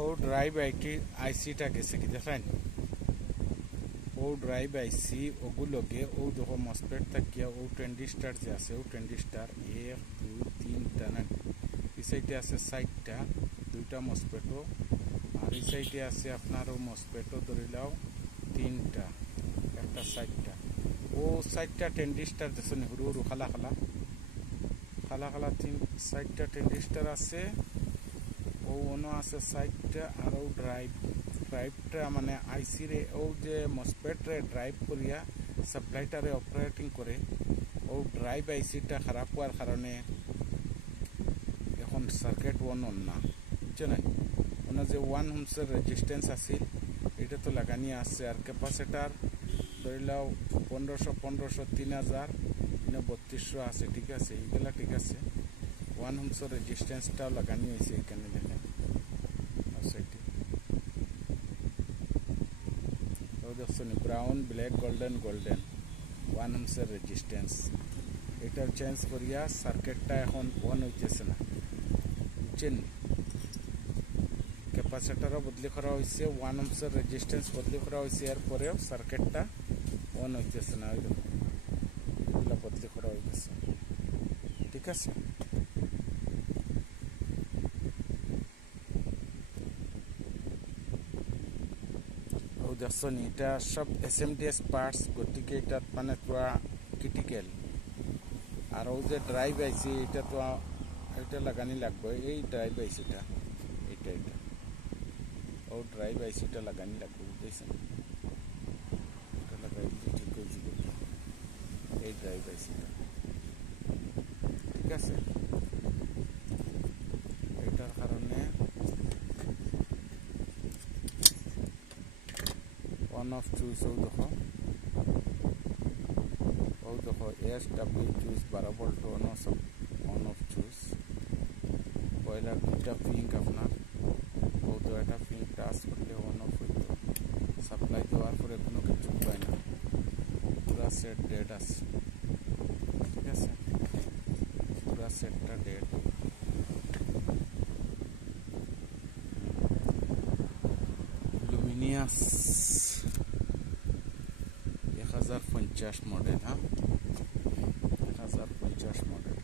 ও ড্রাইভ আইসিটা গেছে কি দেখেন ও ড্রাইভ আইসি ওগুলোকে ও দেখো মসপেট থাকিয়া ও ট্রেন্ডিস্টার যে আছে ও ট্রেন্ডিস্টার 1 2 3টা না এই সাইডে আছে 4টা দুইটা মসপেটও আর এই সাইডে আছে আপনার ও মসপেটও ধরিলাও 3টা একটা 4টা ও 4টা ট্রেন্ডিস্টার দেখছেন হুরু হুরু খালা খালা খালা খালা 4টা ট্রেন্ডিস্টার আছে ও অন্য আছে 4টা আর ও ড্রাইভটা মানে আইসি রে ও যে মসপেট রে ড্রাইভ করিয়া সাপ্লাইটারে অপারেটিং করে ও ড্রাইভ আইসিটা খারাপ হওয়ার কারণে এখন সার্কিট অন না বুঝছেন ওনা যে 1 ওহমসের রেজিস্ট্যান্স আছে এটা তো লাগানি আছে আর ক্যাপাসিটার ধরিলাও 1500 3000 3200 আছে ঠিক আছে এইগুলা ঠিক আছে 1 ওহমসের রেজিস্ট্যান্সটাও লাগানি হয়েছে এখানে দেখেন সাইডে ও দেখছেন ব্রাউন ব্ল্যাক গোল্ডেন 1 ওহমসের রেজিস্ট্যান্স এটা চেঞ্জ করিয়া সার্কিটটা এখন অন হইতেছে না বুঝছেন ক্যাপাসিটারও বদলি করা হয়েছে 1 ওহমসের রেজিস্ট্যান্স বদলি করা হয়েছে এরপরেও সার্কিটটা অন হইতেছে না এগুলো বদলি করা হয়েছে ঠিক আছে দেখছেন এটা সব এসএমডিএস পার্টস গতিকে এটা মানে পুরা ক্রিটিক্যাল আর ও যে ড্রাইভ আইসি এটা তো এটা লাগানি লাগবে এই ড্রাইভ আইসিটা এটা ও ড্রাইভ আইসিটা লাগানি লাগবে বুঝতেছেন এটা লাগাই ঠিক হয়ে যাবে এই ড্রাইভ আইসিটা ঠিক আছে এটার কারণে অন অফ চুজ ও দেখো SW choose 12 volt on off choose boiler দুটা পিঙ্ক আপনার ও তো একটা পিঙ্ক টাচ করলে অন অফ হইতো সাপ্লাই দেওয়ার পরে কোনো কিছু পায় না পুরা সেট ডেড আছে ঠিক আছে পুরা সেটটা ডেড লুমিনিয়াস 1050 মডেল 1050 মডেল